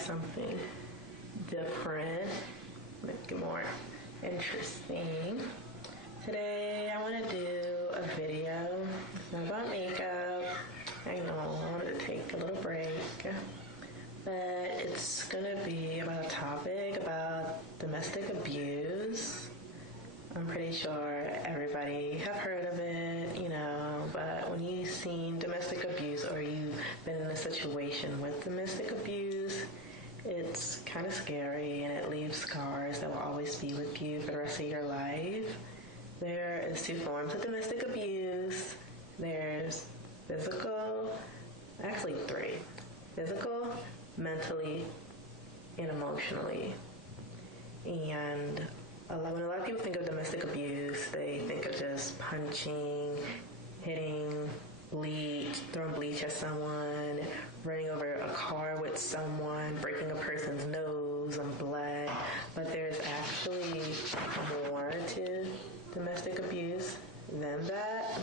something different, make it more interesting. Today I want to do a video. It's not about makeup. I know I wanted to take a little break, but it's gonna be about a topic about domestic abuse. I'm pretty sure everybody have heard of it, but when you've seen domestic abuse or you've been in a situation with domestic abuse, it's kind of scary and it leaves scars that will always be with you for the rest of your life. There is 2 forms of domestic abuse. There's physical, actually 3. Physical, mentally, and emotionally. And when a lot of people think of domestic abuse, they think of just punching, hitting, throwing bleach at someone, running over a car with someone, breaking a person's nose and blood. But there's actually more to domestic abuse than that.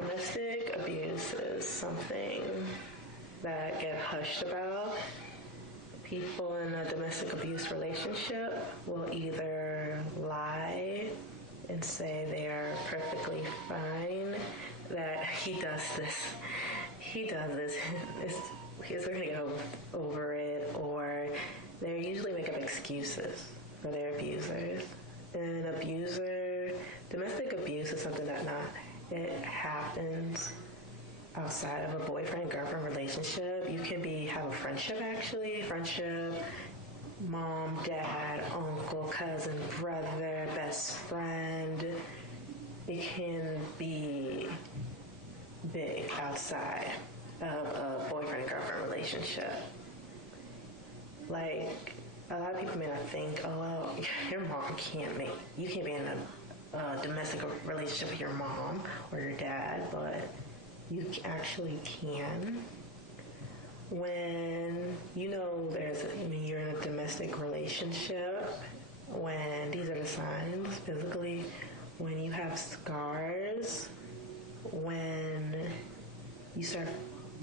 Domestic abuse is something that get hushed about. People in a domestic abuse relationship will either lie and say they are perfectly fine, that he does this, he's going to get over it, or they usually make up excuses for their abusers. And domestic abuse is something it happens outside of a boyfriend-girlfriend relationship. You can have a friendship, mom, dad, uncle, cousin, brother, best friend. It can be big outside of a boyfriend-girlfriend relationship. Like, a lot of people may not think, oh, well, your mom you can't be in a domestic relationship with your mom or your dad, but you actually can. When you're in a domestic relationship, when these are the signs physically, when you have scars, when you start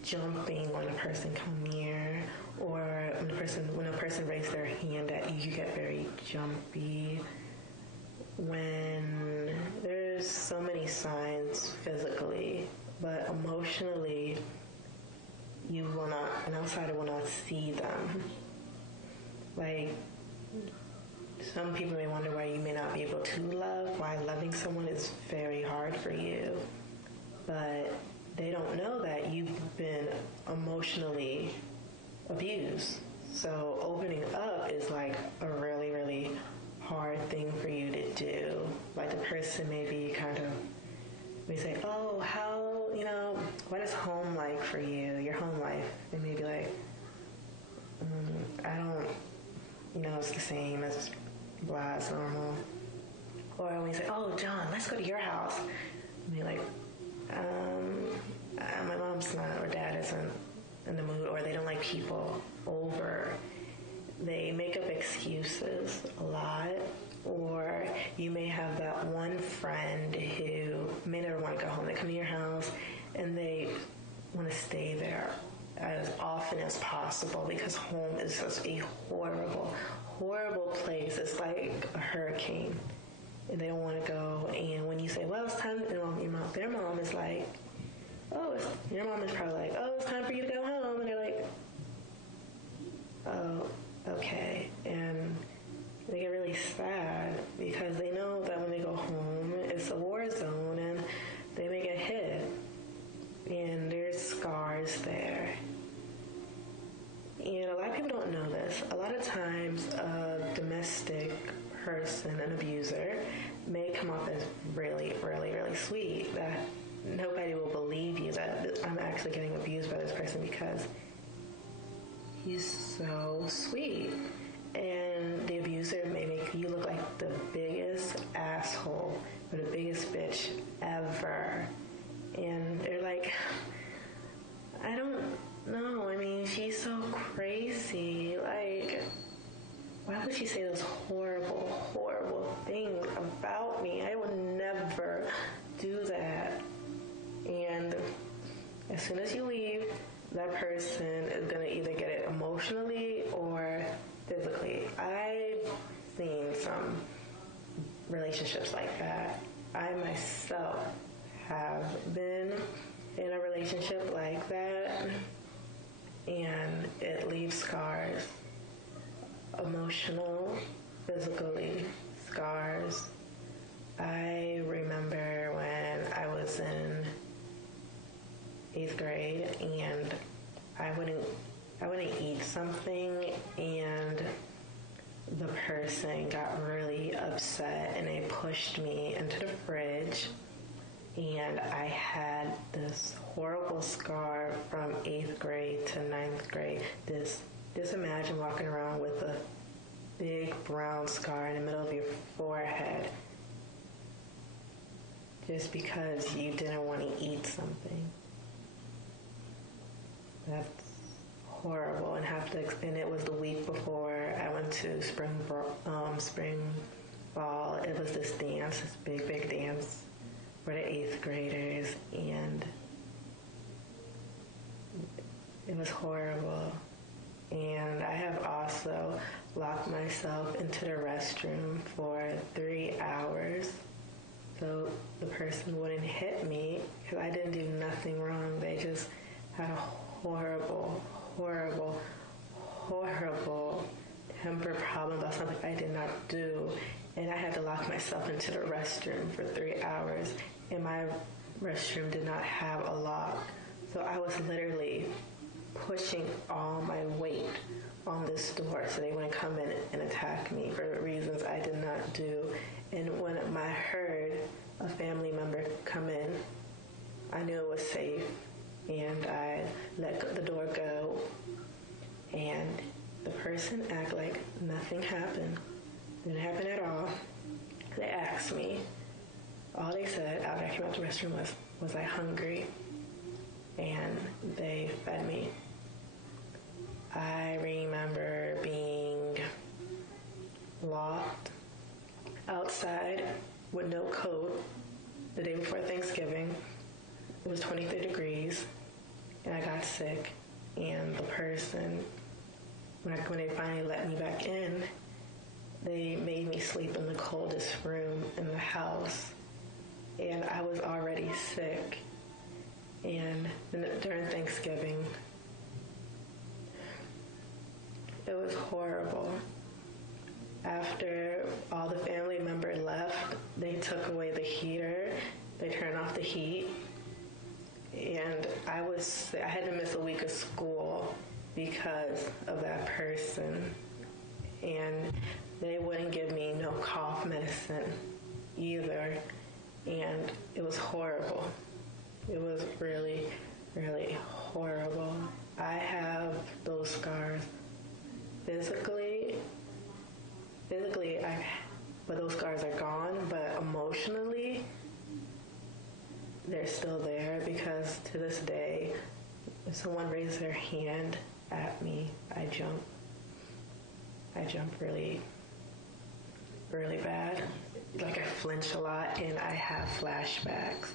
jumping when a person come near, or when a person raises their hand at you, you get very jumpy. When there's so many signs physically, but emotionally, an outsider will not see them. Like, some people may wonder why you may not be able to love, why loving someone is very hard for you. But they don't know that you've been emotionally abused. So opening up is like a really, really hard thing for you to do. Like, the person may say, oh, what is home like for you? Your home life. They may be like, I don't, it's the same as blah, it's normal. Or when you say, oh, John, let's go to your house. And they're like, my mom's not, or dad isn't in the mood, or they don't like people over. They make up excuses a lot. Or you may have that one friend who may never want to go home. They come to your house and they want to stay there as often as possible because home is such a horrible, horrible place. It's like a hurricane. And they don't want to go. And when you say, well, it's time, their mom is like, your mom is probably like, oh, it's time for you to go home. And they're like, oh, okay. And they get really sad because they know that when they go home, it's a war zone and they may get hit. And there's scars there. And a lot of people don't know this. A lot of times a domestic person, an abuser, may come off as really, really, really sweet. That nobody will believe you that I'm actually getting abused by this person because he's so sweet. And the abuser may make you look like the biggest asshole or the biggest bitch ever. And they're like, I don't know. I mean, she's so crazy. Like, why would she say those horrible, horrible things about me? I would never do that. And as soon as you leave, that person is going to either get it emotionally some relationships like that. I myself have been in a relationship like that, and it leaves scars, emotional, physically scars. I remember when I was in 8th grade and I wouldn't eat something, and the person got really upset and they pushed me into the fridge, and I had this horrible scar from 8th grade to 9th grade. Just imagine walking around with a big brown scar in the middle of your forehead just because you didn't want to eat something. That's horrible. And it was the week before I went to spring ball. It was this dance, this big dance for the 8th graders, and it was horrible. And I have also locked myself into the restroom for 3 hours so the person wouldn't hit me, because I didn't do nothing wrong. They just had a horrible temper problem about something I did not do. And I had to lock myself into the restroom for 3 hours, and my restroom did not have a lock. So I was literally pushing all my weight on this door so they wouldn't come in and attack me for reasons I did not do. And when I heard a family member come in, I knew it was safe, and I let the door go, and the person acted like nothing happened. Didn't happen at all. They asked me. All they said after I came out the restroom was I hungry? And they fed me. I remember being locked outside with no coat the day before Thanksgiving. It was 23 degrees, and I got sick. And the person, when they finally let me back in, they made me sleep in the coldest room in the house. And I was already sick. And during Thanksgiving, it was horrible. After all the family members left, they took away the heater. They turned off the heat. And I had to miss a week of school because of that person. And they wouldn't give me no cough medicine either. And it was horrible. It was really, really horrible. I have those scars. Physically, but those scars are gone. But emotionally, they're still there, because to this day, if someone raises their hand at me, I jump. I jump really, really bad. Like, I flinch a lot, and I have flashbacks.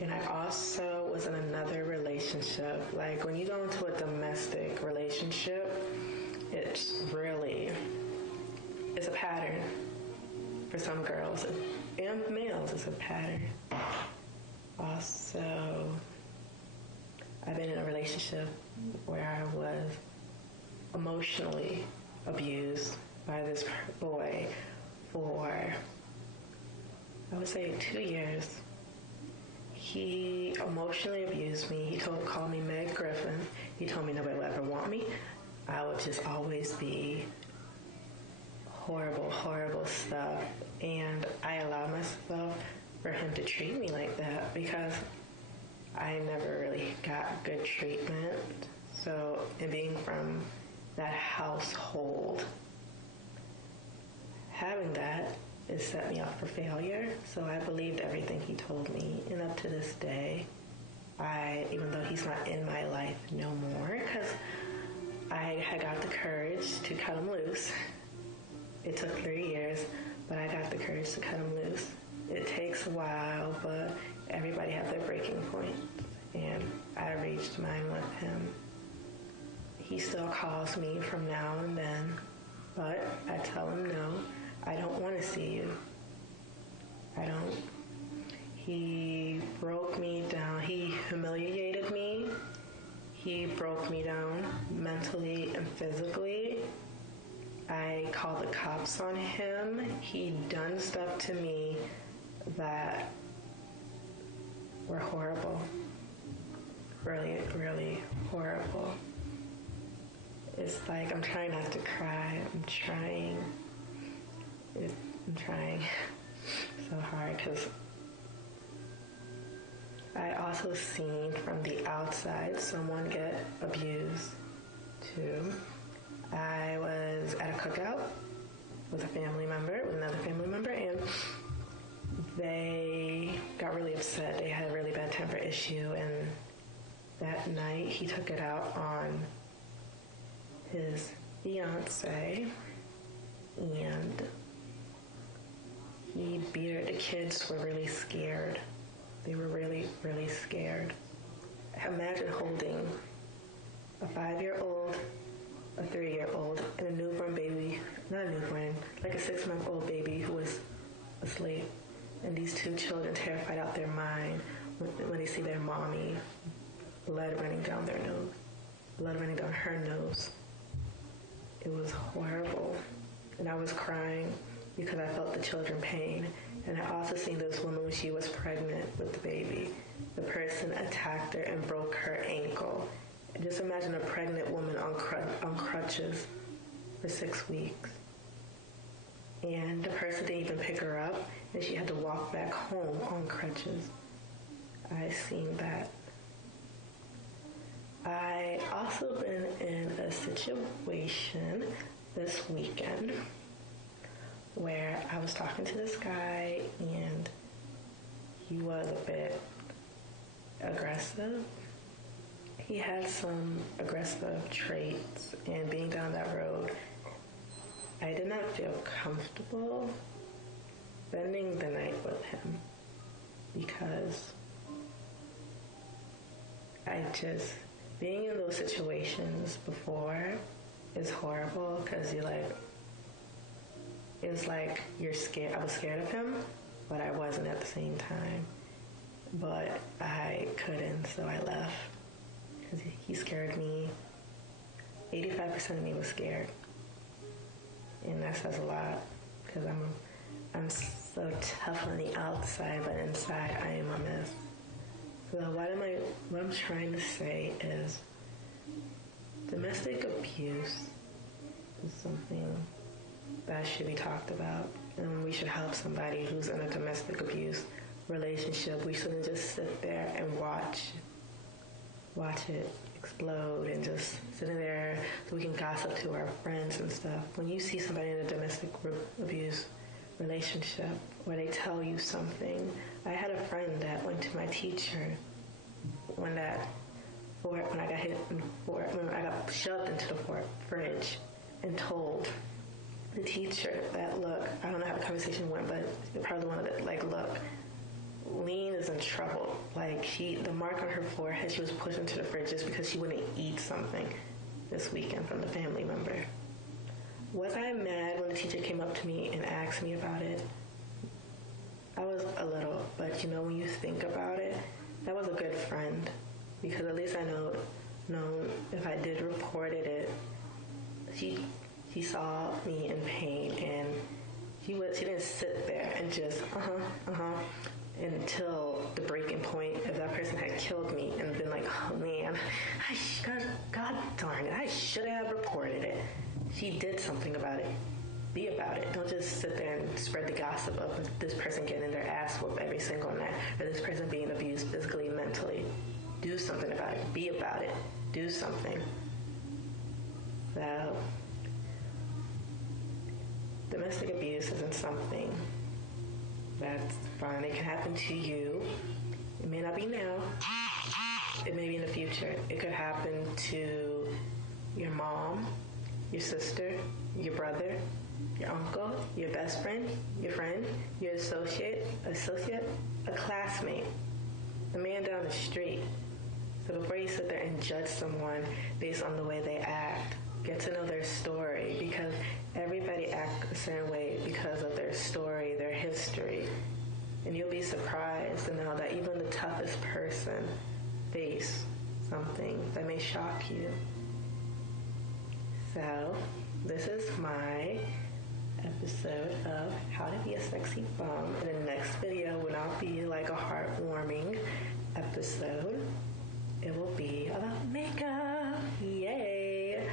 And I also was in another relationship. Like, when you go into a domestic relationship, it's a pattern for some girls and males. It's a pattern. Also, I've been in a relationship where I was emotionally abused by this boy for, I would say, 2 years. He emotionally abused me. He called me Meg Griffin. He told me nobody would ever want me. I would just always be horrible stuff. And I allowed myself for him to treat me like that because I never really got good treatment. So, and being from that household, having that, it set me up for failure. So I believed everything he told me. And up to this day, even though he's not in my life no more, because I had got the courage to cut him loose. It took 3 years, but I got the courage to cut him loose. It takes a while, but everybody has their breaking point. And I reached mine with him. He still calls me from now and then, but I tell him no. I don't want to see you. I don't. He broke me down. He humiliated me. He broke me down mentally and physically. I called the cops on him. He done stuff to me that were horrible. Really, really horrible. It's like I'm trying not to cry. I'm trying so hard because I also seen from the outside someone get abused too. I was at a cookout with another family member, and they got really upset. They had a really bad temper issue, and that night he took it out on his fiance, and he beat her. The kids were really scared. They were really, really scared. Imagine holding a 5-year-old, a 3-year-old, and a newborn baby, not a newborn, like a 6-month-old baby who was asleep. And these two children terrified out their mind when they see their mommy, blood running down their nose, blood running down her nose. It was horrible. And I was crying because I felt the children pain. And I also seen this woman when she was pregnant with the baby. The person attacked her and broke her ankle. And just imagine a pregnant woman on crutches for 6 weeks. And the person didn't even pick her up, and she had to walk back home on crutches. I seen that. I also been in a situation this weekend where I was talking to this guy, and he was a bit aggressive. He had some aggressive traits, and being down that road, I did not feel comfortable spending the night with him because being in those situations before is horrible because you're like, it was like you're scared. I was scared of him, but I wasn't at the same time. But I couldn't, so I left because he scared me. 85% of me was scared. And that says a lot because I'm so tough on the outside, but inside I am a mess. So what I'm trying to say is domestic abuse is something that should be talked about, and we should help somebody who's in a domestic abuse relationship. We shouldn't just sit there and watch it explode and just sitting there so we can gossip to our friends and stuff. When you see somebody in a domestic abuse relationship where they tell you something, I had a friend that went to my teacher when I got shoved into the fridge and told the teacher that, look, I don't know how the conversation went, but it probably wanted to, like, look, Lean is in trouble. Like, the mark on her forehead, she was pushed into the fridge just because she wouldn't eat something this weekend from the family member. Was I mad when the teacher came up to me and asked me about it? I was a little, but when you think about it, that was a good friend because at least I know if I did report it, he saw me in pain, and she didn't sit there and just until the breaking point. If that person had killed me and been like, oh man, God darn it, I should have reported it. She did something about it. Be about it. Don't just sit there and spread the gossip of this person getting their ass whooped every single night, or this person being abused physically, mentally. Do something about it. Be about it. Do something. So, domestic abuse isn't something that's fun. It can happen to you. It may not be now. It may be in the future. It could happen to your mom, your sister, your brother, your uncle, your best friend, your friend, your associate, a classmate, a man down the street. So before you sit there and judge someone based on the way they act, get to know their story, because everybody acts a certain way because of their story, their history. And you'll be surprised to know that even the toughest person face something that may shock you. So, this is my episode of How to Be a Sexy Bum. And the next video will not be like a heartwarming episode. It will be about makeup. Yay!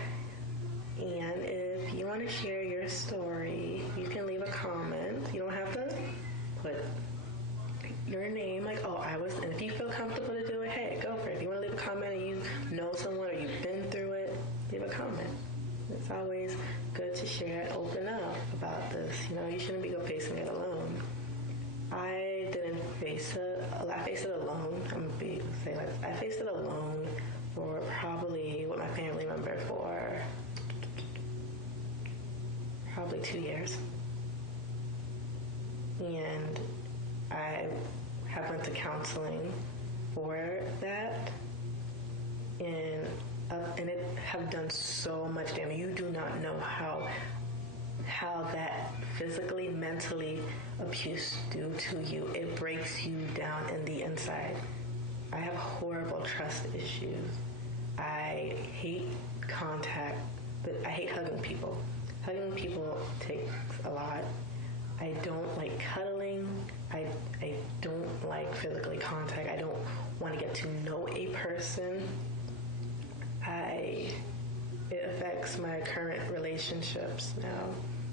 And if you want to share your story, you can leave a comment. You don't have to put your name, like, oh, I was, and if you feel comfortable to do it, hey, go for it. If you want to leave a comment and you know someone or you've been through it, leave a comment. It's always good to share and open up about this. You know, you shouldn't be facing it alone. I didn't face it. I faced it alone. I faced it alone for probably with my family member for probably 2 years. And I have went to counseling for that, and it have done so much damage. You do not know how that physically, mentally abuse do to you. It breaks you down in the inside. I have horrible trust issues. I hate contact, but I hate hugging people. Hugging people takes a lot. I don't like cuddling. I don't like physically contact. I don't want to get to know a person. It affects my current relationships now.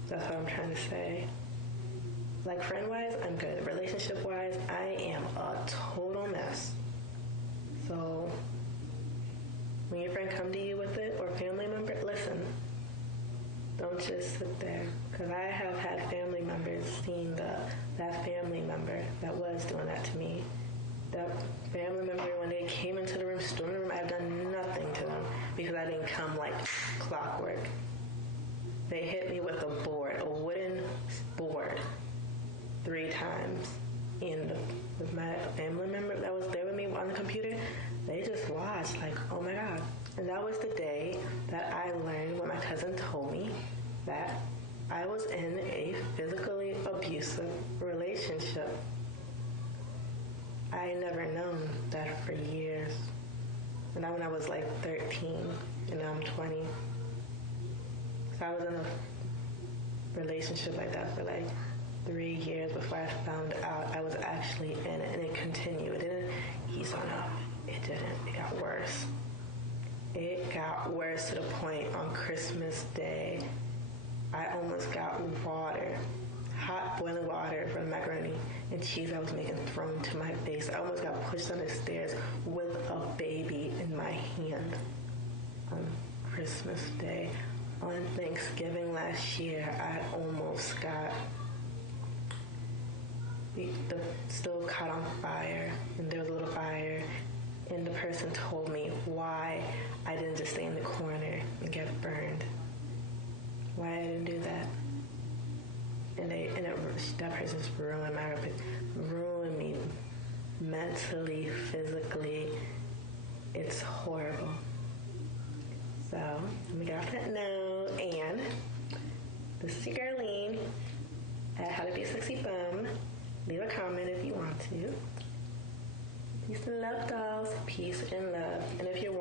That's what I'm trying to say. Like friend-wise, I'm good. Relationship-wise, I am a total mess. So when your friend come to you with it, or family member, listen. Don't just sit there. Because I have had family members seeing that family member that was doing that to me. That family member, when they came into the room, stormed the room, I've done nothing to them because I didn't come like clockwork. They hit me with a wooden board 3 times. And with my family member that was there with me on the computer, they just watched like, oh my God. And that was the day that I learned when my cousin told me that I was in a physically abusive relationship. I never known that for years. And that when I was like 13, and now I'm 20. So I was in a relationship like that for like 3 years before I found out I was actually in it, and it continued. It didn't ease on up. It didn't. It got worse. It got worse to the point on Christmas Day, I almost got hot boiling water from macaroni and cheese I was making thrown to my face. I almost got pushed on the stairs with a baby in my hand on Christmas Day. On Thanksgiving last year, I almost got the stove caught on fire, and there was a little fire, and the person told me why I didn't just stay in the corner and get burned. Why I didn't do that. And that person just ruined me mentally, physically. It's horrible. So, let me get off that note, and this is your girl Lean at How to Be a Sexy Bum. Leave a comment if you want to. Peace and love, dolls. Peace and love. And if you're